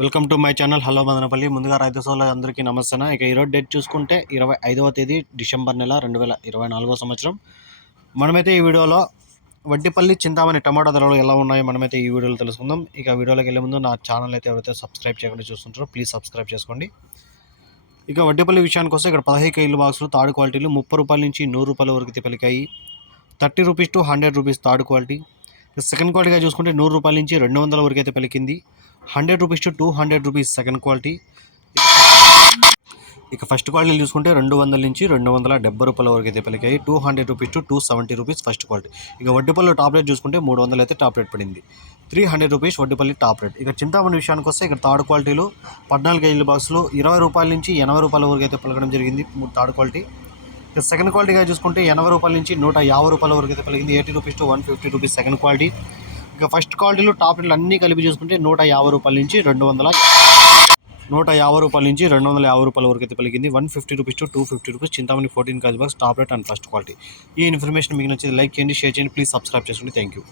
Welcome to my channel hello Madanapalle ముందుగా రైతు సోదరులు అందరికీ నమస్తే ఇక ఈరోజు డేట్ చూసుకుంటే ఇరవై ఐదవ తేదీ డిసెంబర్ నెల రెండు వేల ఇరవై నాలుగో సంవత్సరం. మనమైతే ఈ వీడియోలో వడ్డిపల్లి చింతామణి టమాటా ధరలు ఎలా ఉన్నాయో మనమైతే ఈ వీడియోలో తెలుసుకుందాం. ఇక వీడియోలోకి వెళ్ళే ముందు నా ఛానల్ అయితే ఎవరైతే సబ్స్క్రైబ్ చేయకుండా చూస్తుంటారో ప్లీజ్ సబ్స్క్రైబ్ చేసుకోండి. ఇక వడ్డిపల్లి విషయానికి వస్తే ఇక్కడ పదహైదు కేజీల బాక్సులు థర్డ్ క్వాలిటీలు ముప్పై రూపాయల నుంచి నూరు రూపాయల వరకు అయితే పలికాయి. Thirty rupees to hundred rupees third quality. Second క్వాలిటీగా చూసుకుంటే నూరు రూపాయల నుంచి రెండు వందల వరకు అయితే పలికింది. Hundred rupees to two hundred rupees second quality. ఇక ఫస్ట్ క్వాలిటీ చూసుకుంటే రెండు వందల నుంచి రెండు వందల డెబ్బై రూపాయల వరకు అయితే పలికాయి two hundred rupees to two seventy rupees first quality. ఇక వడ్డీపల్లి టాప్ రేట్ చూసుకుంటే మూడు వందలు అయితే టాప్ రేట్ పడింది. Three hundred rupees Vaddipalli top rate. ఇక చింతామణి విషయానికి వస్తే ఇక్కడ థర్డ్ క్వాలిటీలు పద్నాలుగు కేజీల బాక్సులు ఇరవై రూపాయల నుంచి ఎనభై రూపాయల వరకు అయితే పలకడం జరిగింది మూడు థర్డ్ క్వాలిటీ. ఇక సెకండ్ క్వాలిటీగా చూసుకుంటే ఎనభై రూపాయల నుంచి నూట యాభై రూపాయల వరకు అయితే పలికింది. Eighty rupees to one fifty rupees second quality. ఇక ఫస్ట్ క్వాలిటీలో టాప్ రేట్లు అన్నీ కలిపి చూసుకుంటే నూట యాభై రూపాయల నుంచి రెండు వందల నూట యాభై రూపాయల నుంచి రెండు వందల యాభై రూపాయల వరకు అయితే పలికింది. One fifty rupees to two fifty rupees Chintamani fourteen cause box top rate and first quality. ఈ ఇన్ఫర్మేషన్ మీకు నచ్చింది లైక్ చేయండి షేర్ చేయండి ప్లీజ్ సబ్స్క్రైబ్ చేసుకోండి. Thank you